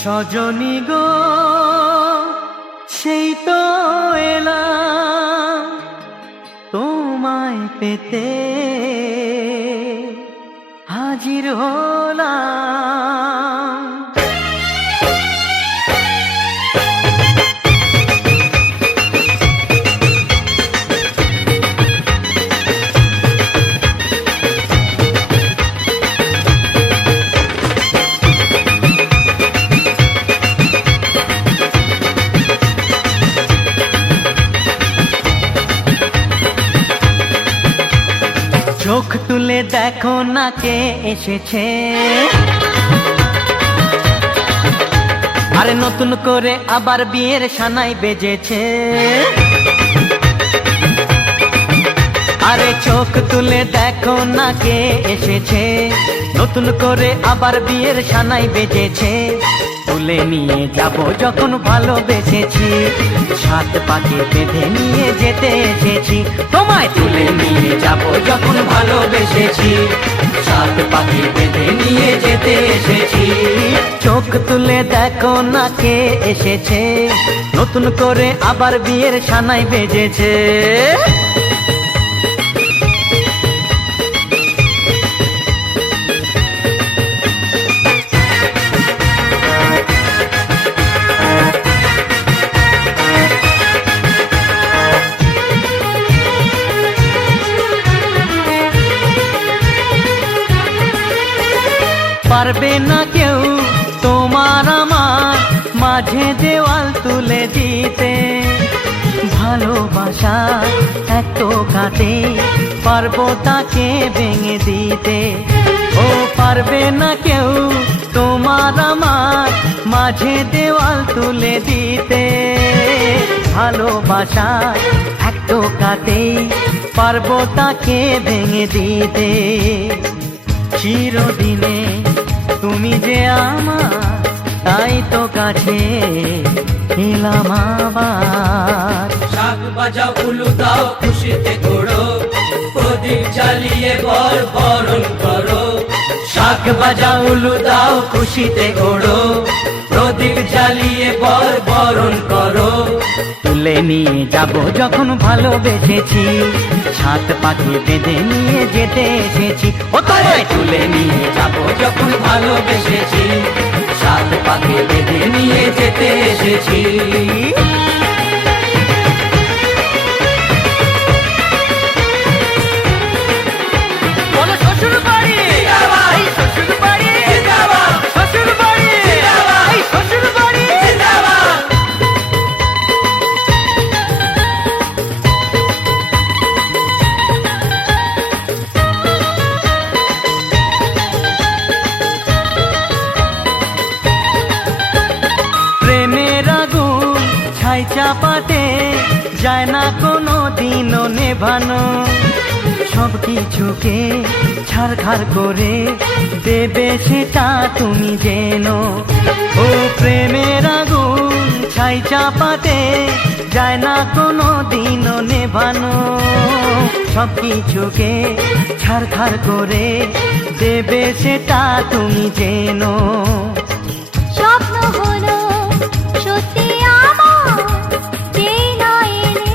সজনী গো সেই তো এলাম তোমায় পেতে হাজির হলাম। চোখ তুলে দেখো না কে এসেছে, আরে নতুন করে আবার বিয়ের সানাই বেজেছে। আরে চোখ তুলে দেখো না কে এসেছে, নতুন করে আবার বিয়ের সানাই বেজেছে। তুলে নিয়ে যাব যখন ভালোবেসেছি, সাত পাকে বেঁধে নিয়ে যেতে এসেছি। তোমায় তুলে নিয়ে যাব যখন ভালোবেসেছি, সাত পাকে বেঁধে নিয়ে যেতে এসেছি। চোখ তুলে দেখো না কে এসেছে, নতুন করে আবার বিয়ের সানাই বেজেছে। পারবে না কেউ তোমার আমার মাঝে দেওয়াল তুলে দিতে, ভালোবাসা এত কাটে পারবো তাকে ভেঙে দিতে। ও পারবে না কেউ তোমার আমার মাঝে দেওয়াল তুলে দিতে, ভালোবাসা এত কাটে পারবো তাকে ভেঙে দিতে। চিরদিনে তুমি যে আমার, তাই তো কাছে এলাম আবার। শাক বাজাও উলু দাও খুশিতে ঘোড়ো, প্রদীপ জ্বালিয়ে বর বরণ করো। শাক বাজাও উলু দাও খুশিতে ঘোড়ো, প্রদীপ জ্বালিয়ে বর বরণ করো। তুলে নিয়ে যাব যখন ভালোবেসেছি, সাত পাখি বেঁধে নিয়ে যেতে এসেছি। ও তোমায় তুলে নিয়ে যাব যখন ভালোবেসেছি, সাত পাকে বেঁধে নিয়ে যেতে এসেছি। শ্বশুর বাড়ি শ্বশুর বাড়ি শ্বশুর বাড়ি শ্বশুর বাড়ি। প্রেমের আগুন ছাই চাপাতে যায় না কোনো দিনও নেভানো, সব কিছুকে ছাড়খাড় করে দেবে সেটা তুমি জেনো। ও প্রেমের আগুন ছাই চাপাতে যায় না কোনো দিনও নেভানো, সব কিছুকে ছাড়খাড় করে দেবে সেটা তুমি জেনো। স্বপ্ন হলো সত্যি আমার, যেই না এলে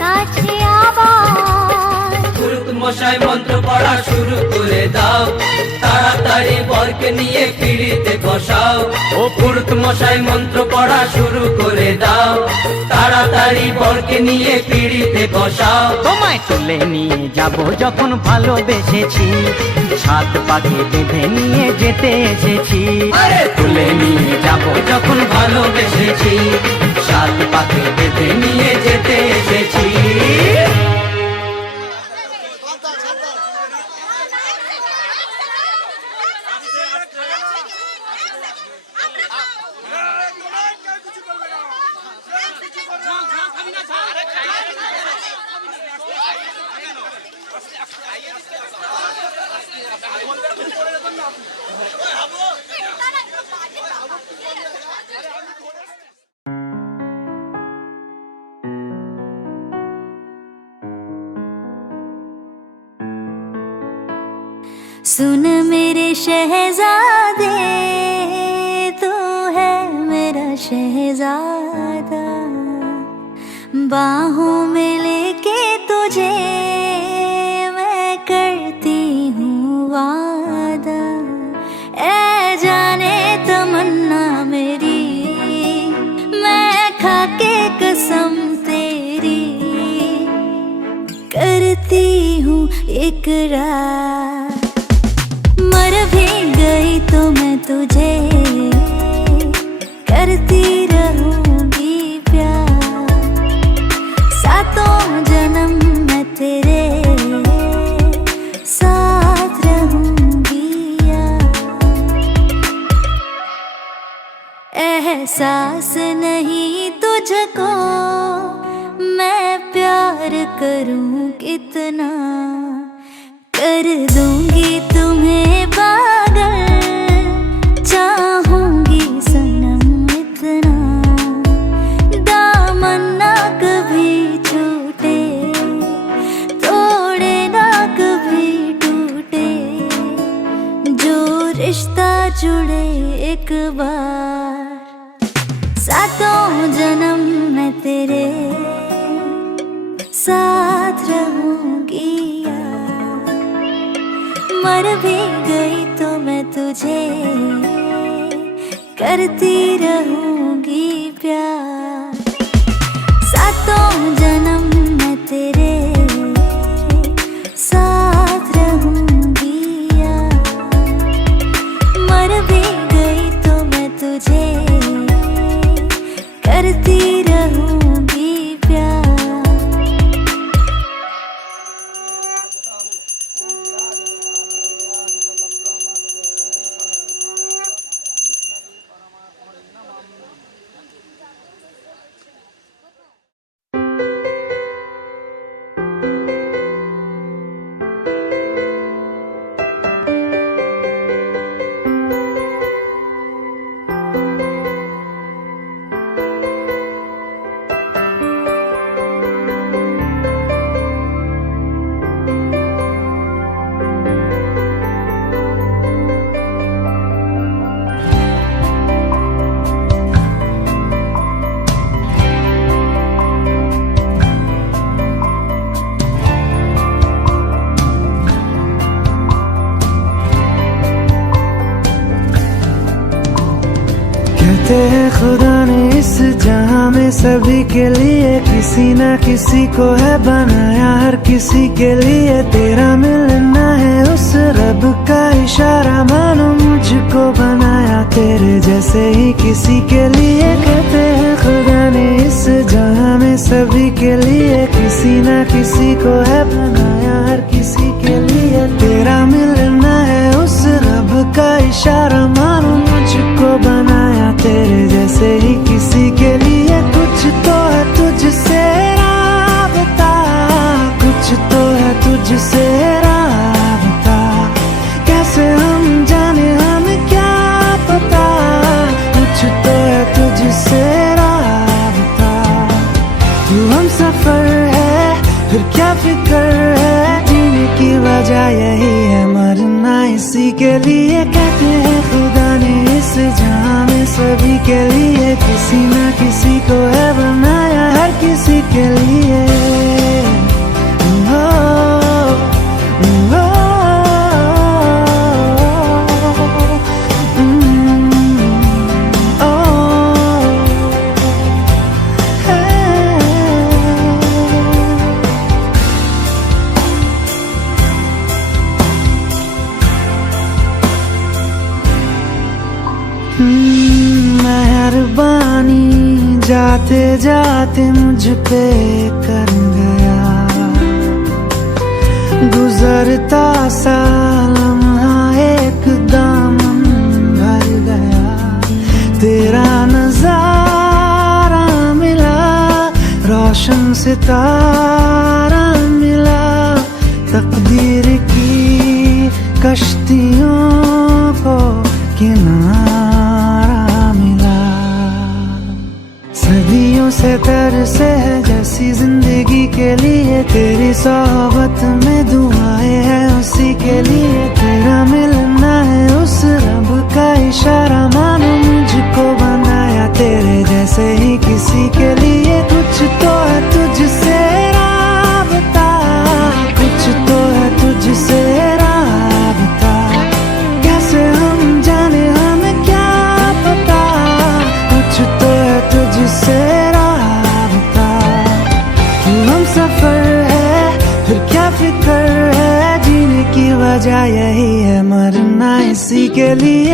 কাছে আবার। পুরুত মশাই মন্ত্র পড়া শুরু করে দাও, তাড়াতাড়ি বরকে নিয়ে পিড়িতে বসাও। ও পুরুত মশাই মন্ত্র পড়া শুরু করে দাও, তাড়াতাড়ি বরকে নিয়ে পিড়িতে বসাও। তোমায় তুলে নিয়ে যাব যখন ভালোবেসেছি, সাত পাখি বেঁধে নিয়ে যেতে এসেছি। আরে তুলে নিয়ে যাব যখন ভালোবেসেছি, সাত পাকে বেঁধে নিয়ে যেতে এসেছি। सुन मेरे शहजादे, तू है मेरा शहजादा, बाहों में लेके तुझे मैं करती हूँ वादा। ऐ जाने तमन्ना मेरी, मैं खाके कसम तेरी करती हूँ इकरार। मर भी गई तो मैं तुझे करती रहूंगी प्यार। सातों जन्म मैं तेरे साथ रहूंगी यार। एहसास नहीं तुझको मैं प्यार करूं कितना, कर दूंगी तुम्हें पागल, चाहूंगी सनम इतना। दामन ना कभी छूटे, तोड़े ना कभी टूटे, जो रिश्ता जुड़े एक बार। सातों जन्म मैं तेरे साथ रहूंगी यार। मर भी गई तो मैं तुझे करती रहूंगी प्यार। सातों जन्म मैं तेरे साथ रहूंगी यार। मर भी गई तो मैं तुझे करती रहूंगी प्यार। कहते हैं खुदा ने इस जहां में सभी के लिए किसी ना किसी को है बनाया, हर किसी के लिए तेरा मिलना है उस रब का इशारा। मानो मुझको बनाया तेरे जैसे ही किसी के लिए। कहते हैं खुदा ने इस जहां में सभी के लिए किसी ना किसी को है बनाया, हर किसी के लिए तेरा मिलना है उस रब का इशारा। मानो मुझको बनाया तेरे जैसे ही किसी के लिए। कुछ तो है तुझसे राबता, कुछ तो है तुझसे राबता, कैसे हम जाने हमें क्या पता। कुछ तो है तुझसे राबता, तू हम सफर है फिर क्या फिक्र है। जीने की वजह यही है, मरना इसी के लिए। कहते हैं खुदा ने इस जहां में सभी के लिए किसी ना किसी को है बनाया, हर किसी के लिए। मेहरबानी जाते जाते मुझ पे कर गया, गुजरता सा लम्हा एक दामन भर गया। तेरा नजारा मिला, रोशन सितारा मिला, तकदीर की कश्तियों को किनारा मिला। सदियों से तरसे है जैसी जिंदगी के लिए, तेरी सोहबत में दुआएं हैं उसी किसी के लिए तेरा मिलना है उस रब का इशारा मानो मुझको बनाया तेरे जैसे ही किसी के लिए कुछ तो है तुझसे राबता कुछ तो है तुझसे राबता कैसे हम जाने हमें क्या पता कुछ तो है तुझसे राबता तू हम सफर है फिर क्या फिक्र है जीने की वजह यही है मरना इसी के लिए